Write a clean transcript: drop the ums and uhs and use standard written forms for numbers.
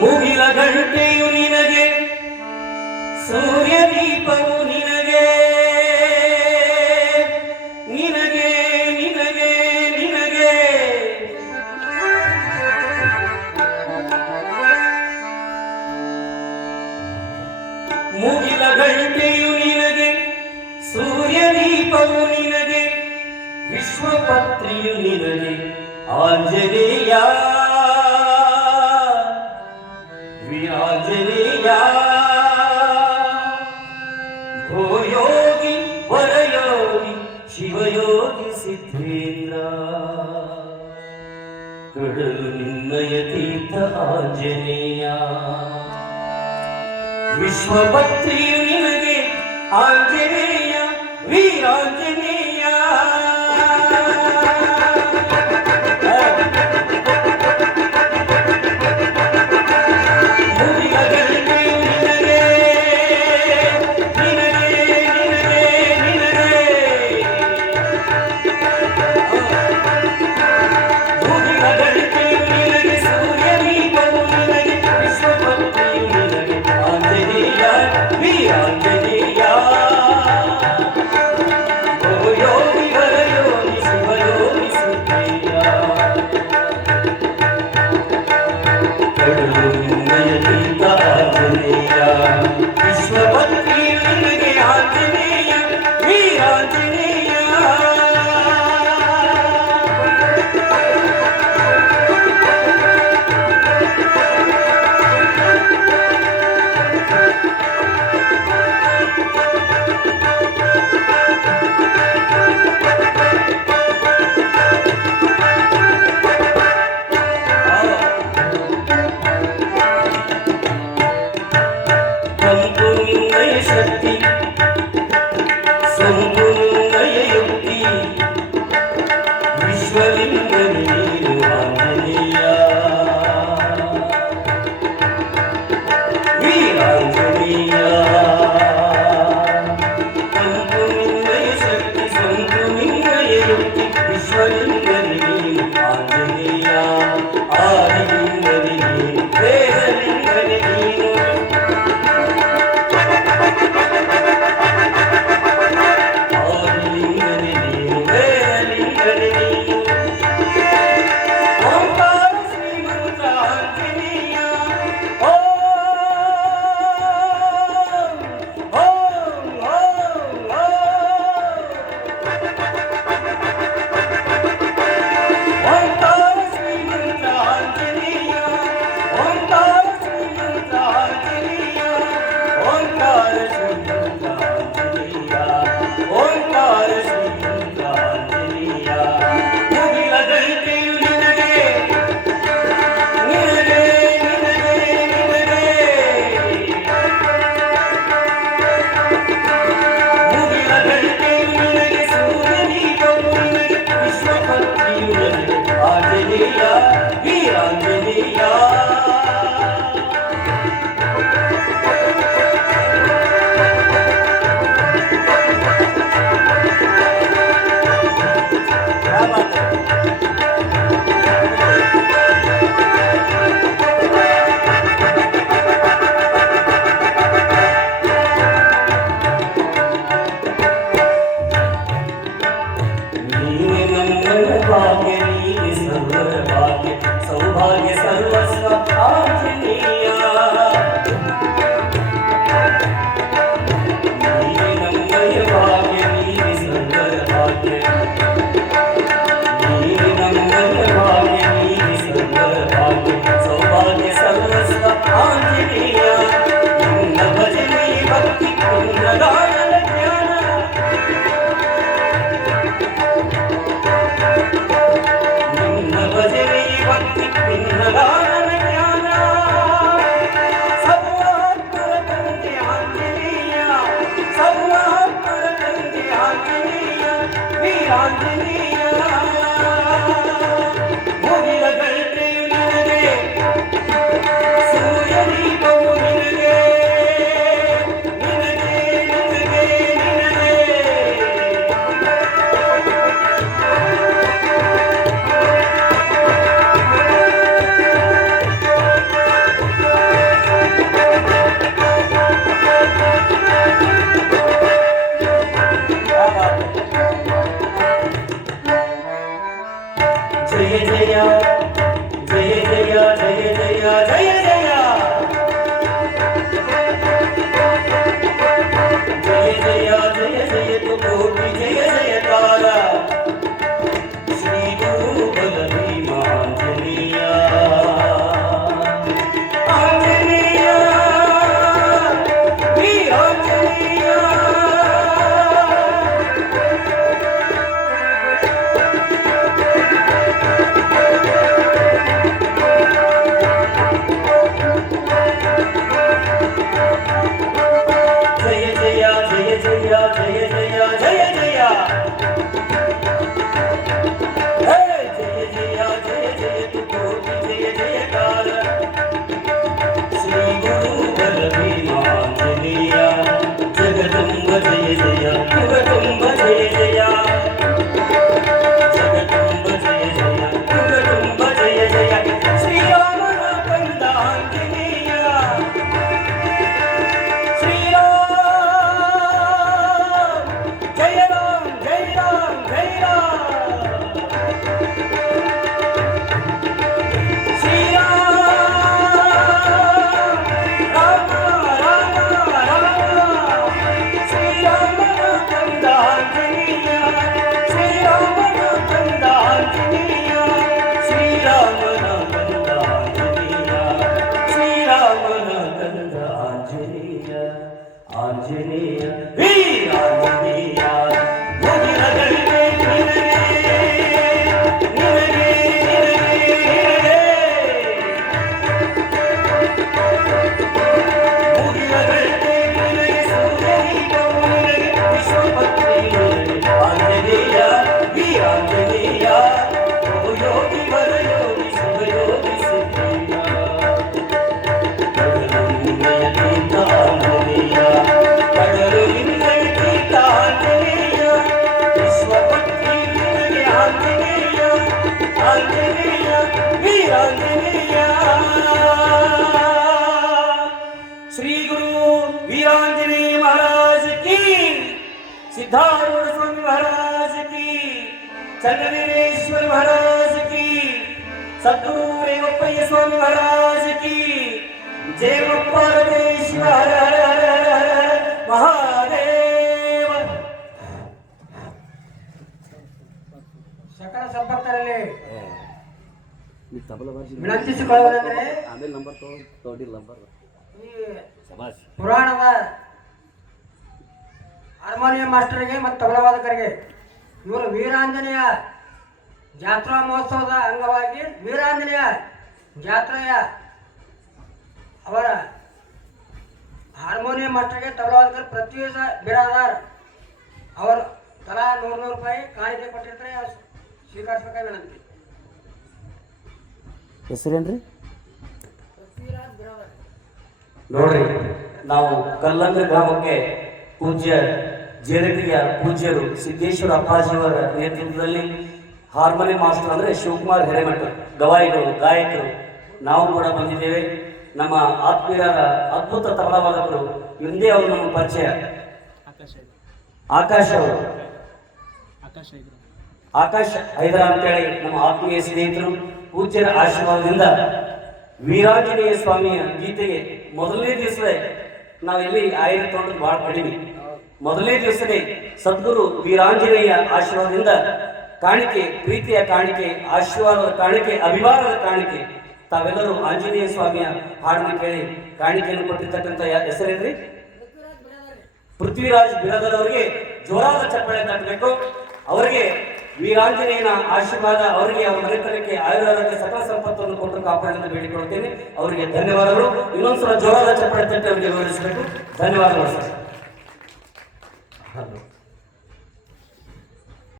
ಮುಗಿಲ ಗಂಟೆಯು ನಿನಗೆ, ಸೂರ್ಯ ದೀಪವು ನಿನಗೆ, ನಿನಗೆ ನಿನಗೆ ನಿನಗೆ. ಮುಗಿಲ ಗಂಟೆಯು ನಿನಗೆ, ಸೂರ್ಯ ದೀಪವು ನಿನಗೆ, ವಿಶ್ವಪತ್ರಿಯು ನಿನಗೆ, ಆಂಜನೇಯ ವಿರಾಜನೇಯ. ಭೂಯೋಗಿ ವರಯೋಗಿ ಶಿವಯೋಗಿ ಸಿದ್ಧೇಂದ್ರ, ಕಡಲು ನಿನ್ನಯ ತೀರ್ಥ ಆಂಜನೇಯ. ವಿಶ್ವಪತ್ರಿಯು ನಿನಗೆ, ಆಂಜನೇಯ ವೀರಾಂಜನೇಯ. ವೀರಾಂಜನೇಯ ಶ್ರೀ ಗುರು ವೀರಾಂಜನೇಯ ಮಹಾರಾಜ ಕಿ ಸಿದ್ಧಾರೂಢ ಸ್ವಾಮಿ ಮಹಾರಾಜ ಕಿ ಚನ್ನವೀರೇಶ್ವರ ಮಹಾರಾಜ ಕಿ ಸದ್ಗುರು ರೇವಪ್ಪಯ್ಯ ಸ್ವಾಮಿ ಮಹಾರಾಜ ಕಿ ಜಯಮಪ್ಪ ರಮೇಶ್ವರ ಮಹಾದೇವ. ಸಕಲ ಸಂಪತ್ತರಲ್ಲಿ ವಿನಂತಿಸಿಕೊಳ್ಳುವುದೆಂದರೆ ಈ ಪುರಾಣದ ಹಾರ್ಮೋನಿಯಂ ಮಾಸ್ಟರ್ಗೆ ಮತ್ತು ತಬಲವಾದಕರಿಗೆ ಇವರು ವೀರಾಂಜನೇಯ ಜಾತ್ರಾ ಮಹೋತ್ಸವದ ಅಂಗವಾಗಿ ವೀರಾಂಜನೇಯ ಜಾತ್ರೆಯ ಅವರ ಹಾರ್ಮೋನಿಯಂ ಮಾಸ್ಟರ್ಗೆ ತಬಲವಾದಕರು ಪೃಥ್ವೀಶ ಬಿರಾದಾರ್ ಅವರು ತಲಾ 100 ರೂಪಾಯಿ ಕಾಣಿಕೆ ಕೊಟ್ಟಿರ್ತಾರೆ, ಸ್ವೀಕರಿಸಬೇಕಾಗಿ ವಿನಂತಿ. ಹೆಸರೇನ್ರಿ? ನೋಡ್ರಿ, ನಾವು ಕಲ್ಲಂಗ್ರ ಗ್ರಾಮಕ್ಕೆ ಪೂಜ್ಯ ಜೇರಟಿಯ ಪೂಜ್ಯರು ಸಿದ್ದೇಶ್ವರ ಅಪ್ಪಾಜಿಯವರ ನೇತೃತ್ವದಲ್ಲಿ ಹಾರ್ಮೋನಿಯಂ ಮಾಸ್ಟರ್ ಅಂದ್ರೆ ಶಿವಕುಮಾರ್ ಹಿರೇಮಠ, ಗವಾಯಿಗಳು, ಗಾಯಕರು ನಾವು ಕೂಡ ಬಂದಿದ್ದೇವೆ. ನಮ್ಮ ಆತ್ಮೀಯರಾದ ಅದ್ಭುತ ತಬಲಾವಾದಕರು ಹಿಂದೆ ಅವರು ನಮ್ಮ ಪರಿಚಯ ಆಕಾಶ್ ಅವರು, ಆಕಾಶ್ ಹೈದರ ಅಂತೇಳಿ ನಮ್ಮ ಆತ್ಮೀಯ ಸ್ನೇಹಿತರು. ಪೂಜ್ಯರ ಆಶೀರ್ವಾದದಿಂದ ವೀರಾಂಜನೇಯ ಸ್ವಾಮಿಯ ಗೀತೆಗೆ ಮೊದಲನೇ ದಿವಸವೇ ನಾವಿಲ್ಲಿ ಆಯ್ಕೆ ತೊಗೊಂಡು ಬಹಳ ಕಡಿಮೆ. ಮೊದಲನೇ ದಿವಸನೇ ಸದ್ಗುರು ವೀರಾಂಜನೇಯ ಆಶೀರ್ವಾದದಿಂದ ಕಾಣಿಕೆ, ಪ್ರೀತಿಯ ಕಾಣಿಕೆ, ಆಶೀರ್ವಾದದ ಕಾಣಿಕೆ, ಅಭಿಮಾನದ ಕಾಣಿಕೆ, ತಾವೆಲ್ಲರೂ ಆಂಜನೇಯ ಸ್ವಾಮಿಯ ಹಾಡನ್ನು ಕೇಳಿ ಕಾಣಿಕೆಯನ್ನು ಕೊಟ್ಟಿರ್ತಕ್ಕಂಥ ಹೆಸರೇನ್ರಿ? ಪೃಥ್ವಿರಾಜ್ ಬಿರಾದರ್ ಅವರಿಗೆ ಜೋರಾದ ಚಪ್ಪಾಳೆ ತಟ್ಟಬೇಕು. ಅವರಿಗೆ ವೀರಾಂಜನೇಯನ ಆಶೀರ್ವಾದ, ಅವರಿಗೆ ಅವರ ಮನೆತನಕ್ಕೆ ಆಯುರ್ವೇದಕ್ಕೆ ಸಕಲ ಸಂಪತ್ತನ್ನು ಕೊಟ್ಟು ಕಾಪಾಡಲು ಬೇಡಿಕೊಳ್ಳುತ್ತೇನೆ. ಅವರಿಗೆ ಧನ್ಯವಾದಗಳು. ಇನ್ನೊಂದ್ಸಲ ಜೋರಾದ ಚಪ್ಪಾಳೆ ತಟ್ಟಿ ಅವರಿಗೆ ವಿವರಿಸಬೇಕು. ಧನ್ಯವಾದಗಳು ಸರ್.